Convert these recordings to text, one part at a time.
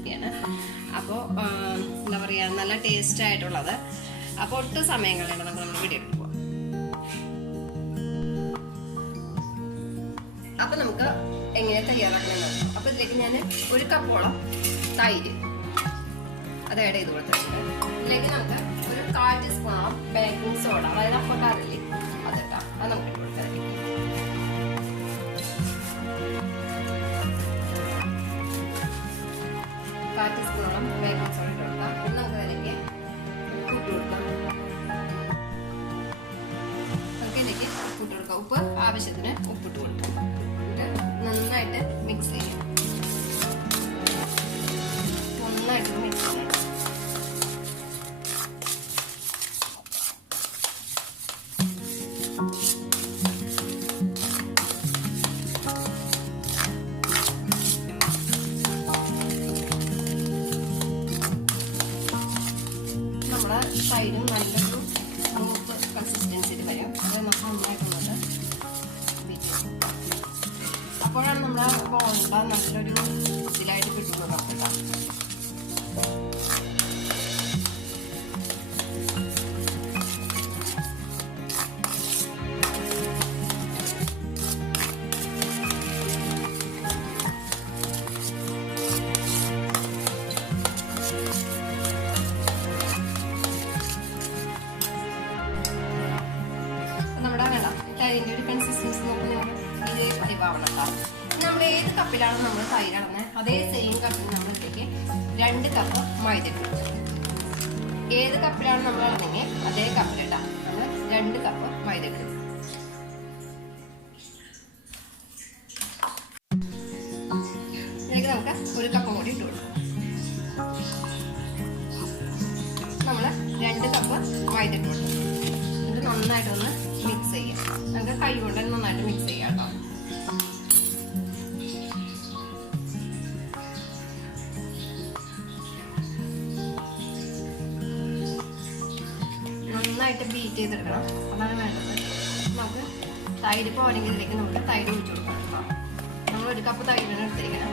റെസിപ്പിയാണ്. അപ്പോൾ എന്താ പറയുക, നല്ല ടേസ്റ്റ് ആയിട്ടുള്ളത്. അപ്പോൾ ഒട്ടും സമയം കളയണ്ട, നമുക്ക് നമ്മുടെ വീഡിയോ എടുക്കുക. അപ്പോൾ നമുക്ക് എങ്ങനെ തയ്യാറാക്കണമെന്ന്. അപ്പോൾ ഇതിലേക്ക് ഞാൻ 1 കപ്പോളം തൈര് അത് ആഡ് ചെയ്ത് കൊടുത്തിട്ടുണ്ട്. ഇതിലേക്ക് നമുക്ക് ഒരു 1/4 ടീസ്പൂണോളം ബേക്കിംഗ് സോഡ, അതായത് അപ്പക്കാറില്ലേ, അതിട്ടാം. അത് നമുക്ക് ഇട്ട് കൊടുക്കാം. 1/4 ടീസ്പൂണോളം ബേക്കിംഗ് സോഡ ഇട്ട് കൊടുക്കാം. പിന്നെ നമുക്ക് അതിലേക്ക് ഉപ്പ് കൊടുക്കാം. നമുക്ക് ഇതിലേക്ക് ഉപ്പിട്ട് കൊടുക്കാം. ഉപ്പ് ആവശ്യത്തിന് ഉപ്പിട്ട് കൊടുക്കാം. നന്നായിട്ട് മിക്സ് ചെയ്യാം. നന്നായിട്ട് മിക്സ് ചെയ്യാം. നമ്മുടെ തൈരും നല്ലൊരു സ്മൂത്ത് കൺസിസ്റ്റൻസിയിൽ വരും. അത് നമുക്ക് നന്നായിട്ടുള്ളത് അപ്പോഴാണ് നമ്മുടെ ബോണ്ട നല്ലൊരു ഇതിലായിട്ട് കിട്ടുന്നത്. നമുക്ക് നമ്മുടെ തൈരിൻ്റെ ഒരു കൺസിസ്റ്റൻസി നോക്കുമ്പോൾ ഇതേ പരിപാവണം കേട്ടോ. നമ്മൾ ഏത് കപ്പിലാണ് നമ്മൾ തൈര് അളന്നത് അതേ സെയിം കപ്പിൽ നമ്മൾ ഇതിലേക്ക് 2 കപ്പ് മൈദ ഇട്ടു. ഏത് കപ്പിലാണ് നമ്മൾ അളന്നെങ്കിൽ അതേ കപ്പിലിട്ടാ നമ്മൾ 2 കപ്പ് മൈദ ഇട്ടു. ഇതിലേക്ക് നമുക്ക് 1 കപ്പും കൂടി ഇട്ട് കൊടുക്കാം. നമ്മൾ 2 കപ്പ് മൈദ ഇട്ട് കൊടുക്കും. ഇത് നന്നായിട്ടൊന്ന് മിക്സ് ചെയ്യാം. നമുക്ക് കൈ കൊണ്ട് തന്നെ നന്നായിട്ട് മിക്സ് ചെയ്യാം കേട്ടോ. നന്നായിട്ട് ബീറ്റ് ചെയ്തെടുക്കണം. അതാണ് വേണ്ടത്. നമുക്ക് തൈര് പോകണമെങ്കിൽ ഇതിലേക്ക് നമുക്ക് തൈര് ഒഴിച്ചു കൊടുക്കണം കേട്ടോ. നമ്മൾ 1 കപ്പ് തൈരാണ് എടുത്തിരിക്കണം.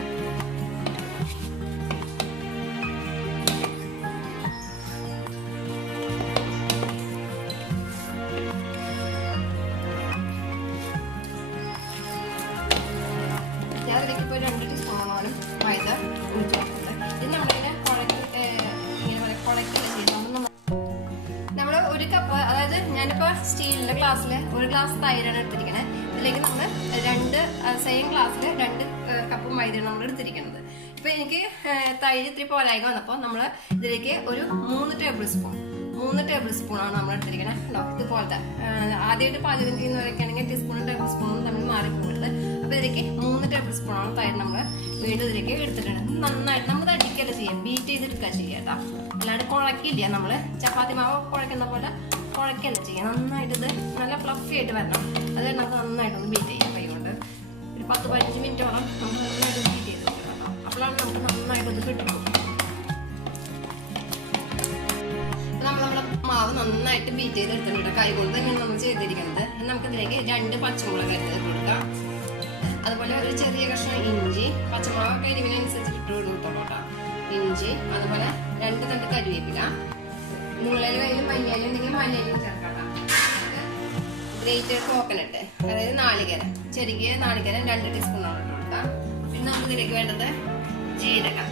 അതിലേക്ക് ഇപ്പോൾ 2 ടീസ്പൂണോളം മൈദ ഒഴിച്ചു കൊടുക്കുന്നത്. ഇത് നമ്മളിങ്ങനെ കുഴക്കില്ല ചെയ്യുന്നത്. നമ്മൾ 1 കപ്പ്, അതായത് ഞാനിപ്പോൾ സ്റ്റീലിൻ്റെ ഗ്ലാസ്സിൽ 1 ഗ്ലാസ് തൈരാണ് എടുത്തിരിക്കുന്നത്. ഇതിലേക്ക് നമ്മൾ 2 സെയിം ഗ്ലാസ്സിൽ 2 കപ്പ് മൈദയാണ് നമ്മൾ എടുത്തിരിക്കുന്നത്. ഇപ്പോൾ എനിക്ക് തൈര് ഇത്തിരി പോരായി വന്നപ്പോൾ നമ്മൾ ഇതിലേക്ക് ഒരു 3 ടേബിൾ സ്പൂണാണ് നമ്മൾ എടുത്തിരിക്കുന്നത് കേട്ടോ. ഇതുപോലത്തെ ആദ്യമായിട്ട് പാചകം ചെയ്യുന്നവരൊക്കെയാണെങ്കിൽ ടീസ്പൂണും ടേബിൾ സ്പൂണും തമ്മിൽ മാറിപ്പോകരുത്. അപ്പോൾ ഇതിലേക്ക് 3 ടേബിൾ സ്പൂണാണ് തൈര് നമ്മൾ വീണ്ടും ഇതിലേക്ക് എടുത്തിട്ടുണ്ട്. നന്നായിട്ട് നമ്മൾ അടിക്കല്ല ചെയ്യാം, ബീറ്റ് ചെയ്തെടുക്കുക ചെയ്യുക കേട്ടോ. അല്ലാണ്ട് കുഴക്കില്ല. നമ്മൾ ചപ്പാത്തി മാവ് കുഴക്കുന്ന പോലെ കുഴക്കല്ല ചെയ്യുക. നന്നായിട്ട് ഇത് നല്ല ഫ്ലഫി ആയിട്ട് വരണം. അത് നമുക്ക് നന്നായിട്ടൊന്ന് ബീറ്റ് ചെയ്യാം. കൈ കൊണ്ട് ഒരു 10-15 മിനിറ്റോളം നമുക്ക് നന്നായിട്ട് ബീറ്റ് ചെയ്ത് കൊടുക്കണം കേട്ടോ. അപ്പോഴാണ് നമുക്ക് നന്നായിട്ടത് കിട്ടും. നമ്മുടെ മാവ് നന്നായിട്ട് ബീറ്റ് ചെയ്തെടുത്തിട്ടുണ്ട്. കൈ കൊണ്ട് തന്നെയാണ് നമ്മൾ ചെയ്തിരിക്കുന്നത്. നമുക്കിതിലേക്ക് 2 പച്ചമുളക് എടുത്ത് കൊടുക്കാം. അതുപോലെ ഒരു ചെറിയ കഷ്ണം ഇഞ്ചി, പച്ചമുളകൊക്കെ എരിവിനനുസരിച്ച് ഇട്ട് കൊടുത്തോട്ടോ. ഇഞ്ചി, അതുപോലെ 2 തണ്ട് കരിവേപ്പില, മുളയിലും മഞ്ഞയിലും ഉണ്ടെങ്കിൽ മഞ്ഞയിലും ചേർക്കാം. ഗ്രേറ്റഡ് കോക്കനട്ട്, അതായത് നാളികേരം, ചെറിയ നാളികേരം 2 ടീസ്പൂണോളം ഇട്ട് കൊടുക്കാം. പിന്നെ നമുക്ക് ഇതിലേക്ക് വേണ്ടത് ജീരകം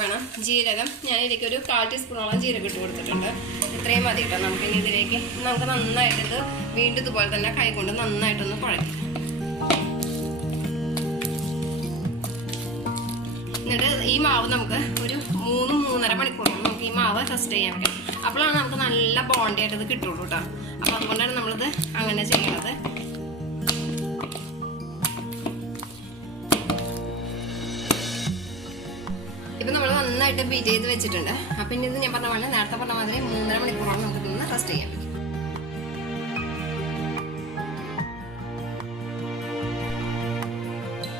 വേണം. ജീരകം ഞാൻ ഇതിലേക്ക് ഒരു 1/4 ടീസ്പൂണോളം ജീരകം ഇട്ട് കൊടുത്തിട്ടുണ്ട്. ഇത്രയും മതി കേട്ടോ. നമുക്ക് ഇതിലേക്ക് നമുക്ക് നന്നായിട്ട് വീണ്ടും ഇതുപോലെ തന്നെ കൈ കൊണ്ട് നന്നായിട്ടൊന്ന് കുഴക്കാം. എന്നിട്ട് ഈ മാവ് നമുക്ക് ഒരു 3-3.5 മണിക്കൂറോളം നമുക്ക് ഈ മാവ് റെസ്റ്റ് ചെയ്യാൻ പറ്റും. അപ്പോഴാണ് നമുക്ക് നല്ല ബോണ്ടിയായിട്ട് ഇത് കിട്ടുള്ളൂ കേട്ടോ. അപ്പോൾ അതുകൊണ്ടാണ് നമ്മളിത് അങ്ങനെ ചെയ്യണത്. ഇപ്പം നമ്മൾ നന്നായിട്ട് ബീറ്റ് ചെയ്ത് വെച്ചിട്ടുണ്ട്. അപ്പം ഇനി ഇത് ഞാൻ പറഞ്ഞ പോലെ നേരത്തെ പറഞ്ഞ മാതിരി 3.5 മണിക്കൂറോളം നമുക്ക് നിന്ന് റെസ്റ്റ് ചെയ്യാൻ പറ്റും.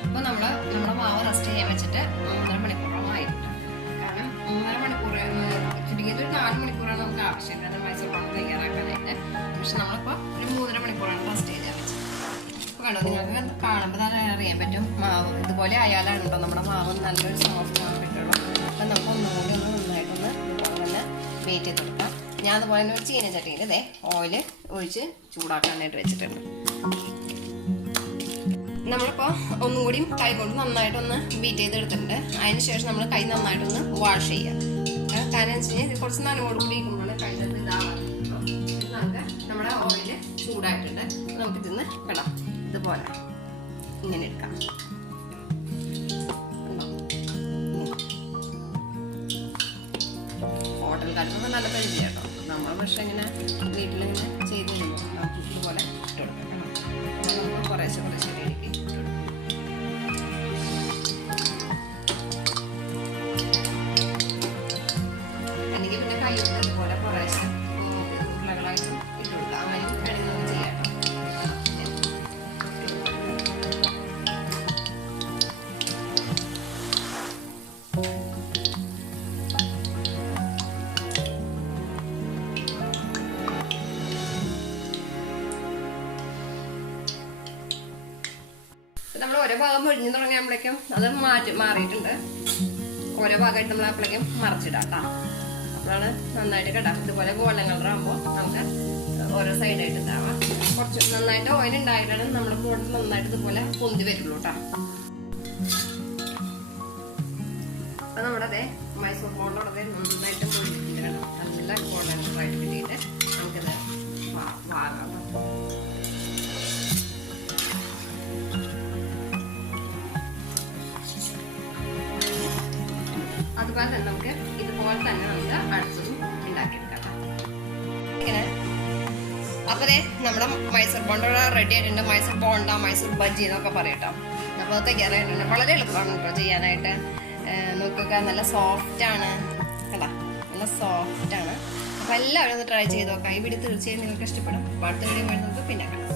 അപ്പോൾ നമ്മുടെ മാവ് റെസ്റ്റ് ചെയ്യാൻ വെച്ചിട്ട് 3.5 മണിക്കൂറോളം ആയിട്ടുണ്ട്. കാരണം 3.5 മണിക്കൂർ ചുരുങ്ങിയത് ഒരു 4 മണിക്കൂറാണ് നമുക്ക് ആവശ്യം. കാരണം മൈസൂർ ബോണ്ട തയ്യാറാക്കാനായിട്ട്. പക്ഷെ നമ്മളിപ്പോൾ ഒരു 3.5 മണിക്കൂറാണ് റെസ്റ്റ് ചെയ്യാൻ വെച്ചത്. അപ്പോൾ കണ്ടോ, നിങ്ങൾക്ക് കാണാൻ കാണുമ്പോൾ തന്നെ അറിയാൻ പറ്റും മാവ് ഇതുപോലെ ആയാലാണ് കേട്ടോ നമ്മുടെ മാവ് നല്ലൊരു സോഫ്റ്റ് ആകാൻ പറ്റുള്ളൂ. അപ്പം നമുക്ക് ഒന്നുകൂടി നന്നായിട്ടൊന്ന് ഇതുപോലെ തന്നെ വെയിറ്റ് ചെയ്ത് കൊടുക്കാം. ഞാൻ അതുപോലെ തന്നെ ഒരു ചീനച്ചട്ടിയിൽ ഇതേ ഓയിൽ ഒഴിച്ച് ചൂടാക്കാനായിട്ട് വെച്ചിട്ടുണ്ട്. നമ്മളിപ്പോൾ ഒന്നും കൂടി കൈ കൊണ്ട് നന്നായിട്ടൊന്ന് ബീറ്റ് ചെയ്തെടുത്തിട്ടുണ്ട്. അതിന് ശേഷം നമ്മൾ കൈ നന്നായിട്ടൊന്ന് വാഷ് ചെയ്യാം. കാരണം വെച്ച് കഴിഞ്ഞാൽ ഇത് കുറച്ച് നനവോട് കൂടി ഇരിക്കുമ്പോൾ കൈ ഇതാവാം. നമുക്ക് നമ്മുടെ ഓയിൽ ചൂടായിട്ടുണ്ട്. നമുക്കിതിന്ന് ഇടാം. ഇതുപോലെ ഇങ്ങനെ എടുക്കാം. ഹോട്ടൽക്കാർക്കൊക്കെ നല്ല പരിചയം കേട്ടോ. നമ്മൾ പക്ഷെ ഇങ്ങനെ വീട്ടിലിങ്ങനെ ചെയ്ത് തരുമ്പോൾ നമുക്ക് ഇതുപോലെ ഇട്ട് കൊടുക്കാം. നമുക്ക് കുറേശ്ശെ കുറേശ്ശെ ഇട്ട് കൊടുക്കാം. അല്ലെങ്കിൽ പിന്നെ കൈ ഇതുപോലെ കുറേശ്ശെ ഉരുളകളായിട്ട് ഇട്ട് കൊടുക്കാം. അങ്ങനെ വേണമെങ്കിൽ നമുക്ക് ചെയ്യാം. നമ്മൾ ഓരോ ഭാഗം പൊഴിഞ്ഞു തുടങ്ങിയപ്പോഴേക്കും അത് മാറിയിട്ടുണ്ട്. ഓരോ ഭാഗമായിട്ട് നമ്മൾ അപ്പോഴേക്കും മറിച്ചിടാം കേട്ടോ. അപ്പോഴാണ് നന്നായിട്ട് കേട്ടാം. ഇതുപോലെ ഗോൾഡൻ കളർ ആകുമ്പോൾ നമുക്ക് ഓരോ സൈഡായിട്ട് ഇതാവാം. കുറച്ച് നന്നായിട്ട് ഓയിൽ ഉണ്ടായിട്ടാണ് നമ്മുടെ ബോർഡിൽ നന്നായിട്ട് ഇതുപോലെ പൊന്തി വരുള്ളൂ കേട്ടോ. അപ്പൊ നമ്മുടെ അതെ മൈസൂർ ബോണ്ടോടെ നന്നായിട്ട് പൊഴിച്ചിട്ടാണ് നല്ല ഗോൾഡൻ കളറായിട്ട് കിട്ടിയിട്ട് നമുക്കിത് വാങ്ങാം. അതുപോലെ തന്നെ നമുക്ക് ഇതുപോലെ തന്നെ നമുക്ക് അടുത്തതും ഉണ്ടാക്കിയെടുക്കാം. ഇങ്ങനെ അപ്പോൾ നമ്മുടെ മൈസൂർ ബോണ്ട റെഡി ആയിട്ടുണ്ട്. മൈസൂർ ബോണ്ട, മൈസൂർ ബജ്ജി എന്നൊക്കെ പറയട്ടോ. അപ്പോൾ തയ്യാറായിട്ടുണ്ട്. വളരെ എളുപ്പമാണ് കേട്ടോ ചെയ്യാനായിട്ട്. നോക്കുക, നല്ല സോഫ്റ്റാണ് കേട്ടോ, നല്ല സോഫ്റ്റാണ്. അപ്പോൾ എല്ലാവരും ഒന്ന് ട്രൈ ചെയ്ത് നോക്കാം. ഈ വീഡിയോ തീർച്ചയായും നിങ്ങൾക്ക് ഇഷ്ടപ്പെടും. അപ്പോൾ അടുത്ത വീഡിയോ വേണ്ടി നമുക്ക് പിന്നെ കാണാം.